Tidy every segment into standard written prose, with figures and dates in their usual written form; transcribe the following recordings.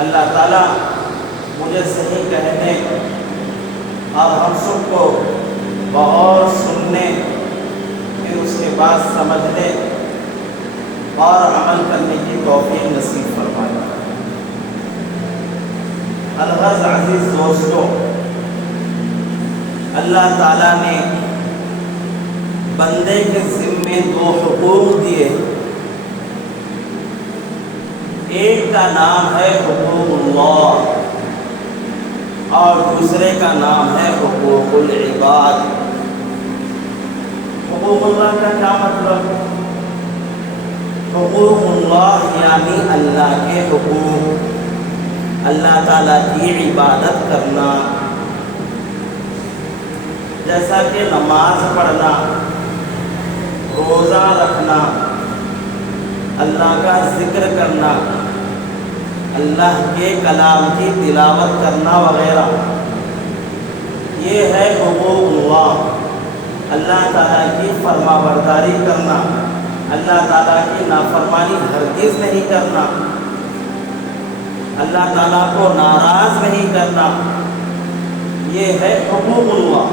اللہ تعالیٰ مجھے صحیح کہنے اور ہم سب کو بغور سننے، پھر اس کے بعد سمجھنے اور عمل کرنے کی توفیق نصیب فرمائے۔ الغرض عزیز دوستو، اللہ تعالیٰ نے بندے کے ذمے دو حقوق دیے۔ ایک کا نام ہے حقوق اللہ اور دوسرے کا نام ہے حقوق العباد۔ حقوق اللہ کا کیا مطلب؟ حقوق اللہ یعنی اللہ کے حقوق، اللہ تعالیٰ کی عبادت کرنا، جیسا کہ نماز پڑھنا، روزہ رکھنا، اللہ کا ذکر کرنا، اللہ کے کلام کی تلاوت کرنا وغیرہ، یہ ہے حقوق اللہ۔ اللہ تعالیٰ کی فرما برداری کرنا، اللہ تعالیٰ کی نافرمانی ہرگز نہیں کرنا، اللہ تعالیٰ کو ناراض نہیں کرنا، یہ ہے حقوق اللہ۔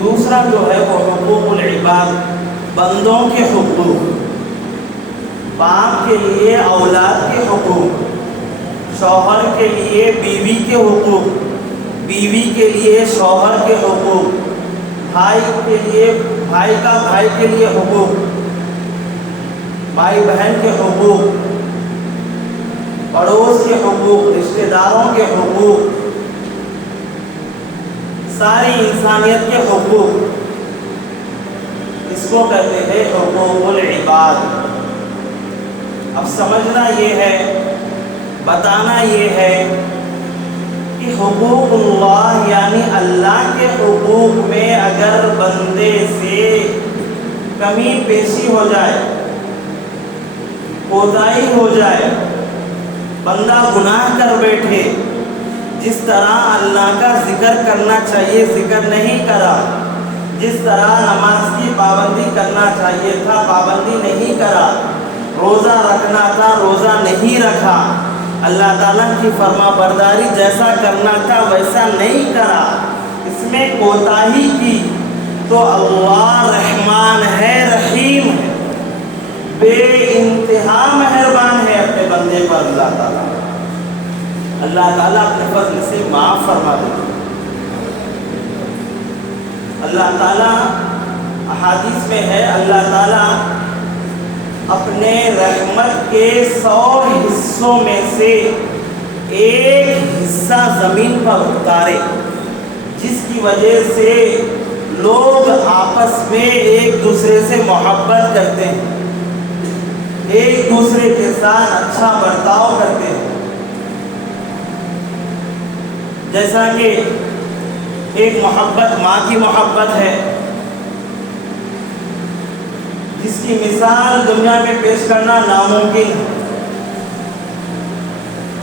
دوسرا جو ہے وہ حقوق العباد، بندوں کے حقوق، باپ کے لیے اولاد کے حقوق، شوہر کے لیے بیوی کے حقوق، بیوی کے لیے شوہر کے حقوق، بھائی کے لیے بھائی کا بھائی کے لیے حقوق، بھائی بہن کے حقوق، پڑوس کے حقوق، رشتہ داروں کے حقوق، ساری انسانیت کے حقوق، اس کو کہتے ہیں حقوق العباد۔ اب سمجھنا یہ ہے، بتانا یہ ہے کہ حقوق اللہ یعنی اللہ کے حقوق میں اگر بندے سے کمی پیشی ہو جائے، کوتاہی ہو جائے، بندہ گناہ کر بیٹھے، جس طرح اللہ کا ذکر کرنا چاہیے ذکر نہیں کرا، جس طرح نماز کی پابندی کرنا چاہیے تھا پابندی نہیں کرا، روزہ رکھنا تھا روزہ نہیں رکھا، اللہ تعالیٰ کی فرما برداری جیسا کرنا تھا ویسا نہیں کرا، اس میں کوتاہی کی، تو اللہ رحمان ہے، رحیم ہے، بے انتہا مہربان ہے اپنے بندے پر۔ اللہ تعالیٰ اپنے فضل سے معاف فرما دے۔ اللہ تعالیٰ احادیث میں ہے، اللہ تعالیٰ اپنے رحمت کے 100 حصوں میں سے ایک حصہ زمین پر اتارے، جس کی وجہ سے لوگ آپس میں ایک دوسرے سے محبت کرتے ہیں، ایک دوسرے کے ساتھ اچھا برتاؤ کرتے ہیں۔ جیسا کہ ایک محبت ماں کی محبت ہے، جس کی مثال دنیا میں پیش کرنا ناممکن ہے۔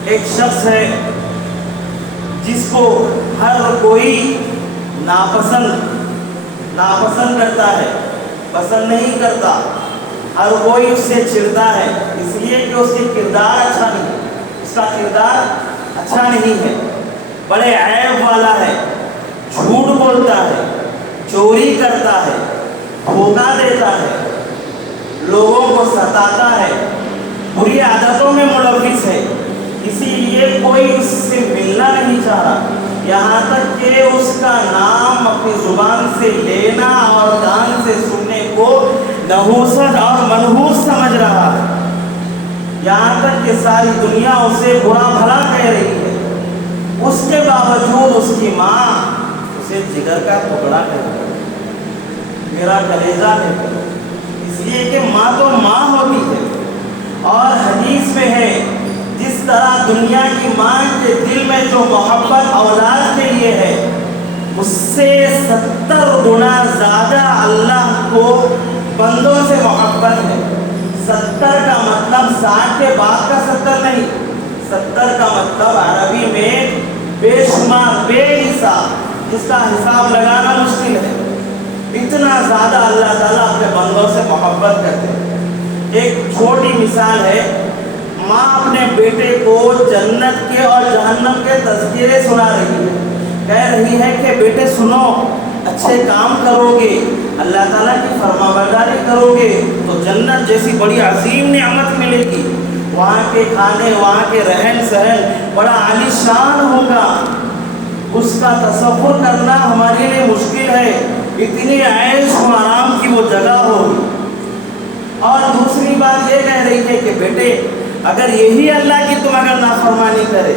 ایک شخص ہے جس کو ہر کوئی ناپسند کرتا ہے، پسند نہیں کرتا، ہر کوئی اس سے چڑھتا ہے، اس لیے کہ اس کی کردار اچھا نہیں، اس کا کردار اچھا نہیں ہے، بڑے عیب والا ہے، جھوٹ بولتا ہے، چوری کرتا ہے، دھوکہ دیتا ہے، لوگوں کو ستاتا ہے، بری عادتوں میں ملوث ہے، اسی لیے کوئی اس سے ملنا نہیں چاہ رہا، یہاں تک کہ اس کا نام اپنی زبان سے لینا اور کان سے سننے کو نحوست اور منحوس سمجھ رہا ہے، یہاں تک کہ ساری دنیا اسے برا بھلا کہہ رہی ہے، اس کے باوجود اس کی ماں اسے جگر کا ٹکڑا کہتی ہے، میرا کلیجہ ہے، اس لیے کہ ماں تو ماں ہوتی ہے۔ اور حدیث میں ہے، جس طرح دنیا کی ماں کے دل میں جو محبت اولاد کے لیے ہے، اس سے 70 گنا زیادہ اللہ کو بندوں سے محبت ہے۔ 70 کا مطلب 60 کے بعد کا 70 نہیں، 70 کا مطلب عربی میں بے شمار، بے حساب، جس کا حساب لگانا مشکل ہے، اتنا زیادہ اللہ تعالیٰ اپنے بندوں سے محبت کرتے ہیں۔ ایک چھوٹی مثال ہے، ماں اپنے بیٹے کو جنت کے اور جہنم کے تذکرے سنا رہی ہے، کہہ رہی ہے کہ بیٹے سنو، اچھے کام کرو گے، اللہ تعالیٰ کی فرما برداری کرو گے تو جنت جیسی بڑی عظیم نعمت ملے گی، وہاں کے کھانے، وہاں کے رہن سہن بڑا عالی شان ہوگا، اس کا تصور کرنا ہمارے لیے مشکل ہے، اتنی عیش و آرام کی وہ جگہ ہوگی۔ اور دوسری بات یہ کہہ رہی ہے کہ بیٹے اگر یہی اللہ کی تم اگر نافرمانی کرے،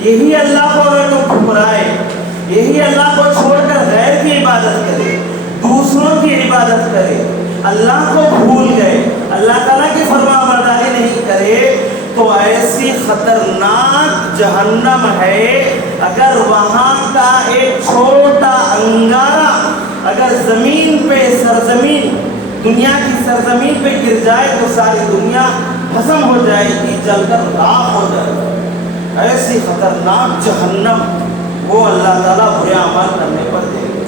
یہی اللہ کو اگر تم ٹھکرائے، یہی اللہ کو چھوڑ کر غیر کی عبادت کرے، دوسروں کی عبادت کرے، اللہ کو بھول گئے، اللہ تعالیٰ کی فرما برداری نہیں کرے، تو ایسی خطرناک جہنم ہے، اگر وہاں کا ایک چھوٹا انگارہ اگر زمین پہ، سرزمین، دنیا کی سرزمین پہ گر جائے تو ساری دنیا بھسم ہو جائے گی، جل کر راکھ ہو جائے گی۔ ایسی خطرناک جہنم وہ اللہ تعالیٰ برے عمل کرنے پر دے گا۔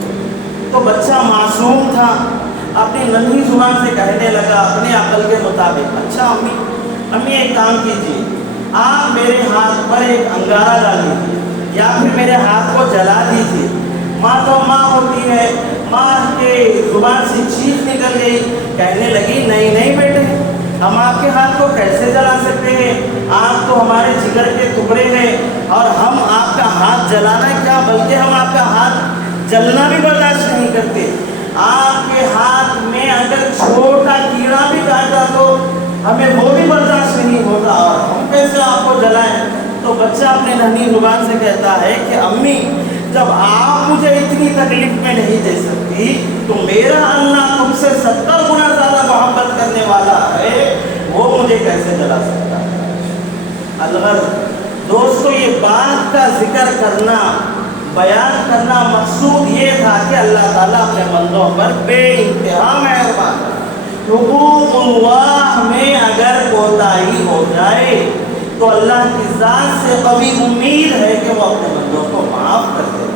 تو بچہ معصوم تھا، اپنی ننھی زبان سے کہنے لگا اپنے عقل کے مطابق، اچھا امی ایک کام کیجیے، آپ میرے ہاتھ پر ایک انگارہ ڈال دیجیے یا پھر میرے ہاتھ کو جلا دیجیے۔ ماں تو ماں ہوتی ہے، ماں کے زبان سے چیخ نکل گئی، کہنے لگی نہیں نہیں بیٹے، ہم آپ کے ہاتھ کو کیسے جلا سکتے ہیں، آپ تو ہمارے جگر کے ٹکڑے ہیں اور ہم آپ کا ہاتھ جلانا کیا بلکہ ہم آپ کا ہاتھ جلنا بھی برداشت نہیں کرتے، آپ کے ہاتھ میں اگر چھوٹا کیڑا بھی کاٹا تو ہمیں وہ بھی برداشت نہیں ہوتا اور ہم کیسے آپ کو جلائیں۔ تو بچہ اپنے ننھی زبان سے کہتا ہے کہ امی جب آپ مجھے اتنی تکلیف میں نہیں دے سکتی تو میرا اللہ تم سے 70 گنا زیادہ محبت کرنے والا ہے، وہ مجھے کیسے جلا سکتا ہے۔ الغرض دوستو یہ بات کا ذکر کرنا، بیان کرنا مقصود یہ تھا کہ اللہ تعالیٰ اپنے بندوں پر بے انتہا مہربان ہے۔ حقوق اللہ میں اگر کوتاہی ہو جائے تو اللہ کی ذات سے قوی امید ہے کہ وہ اپنے بندوں کو معاف کر دے۔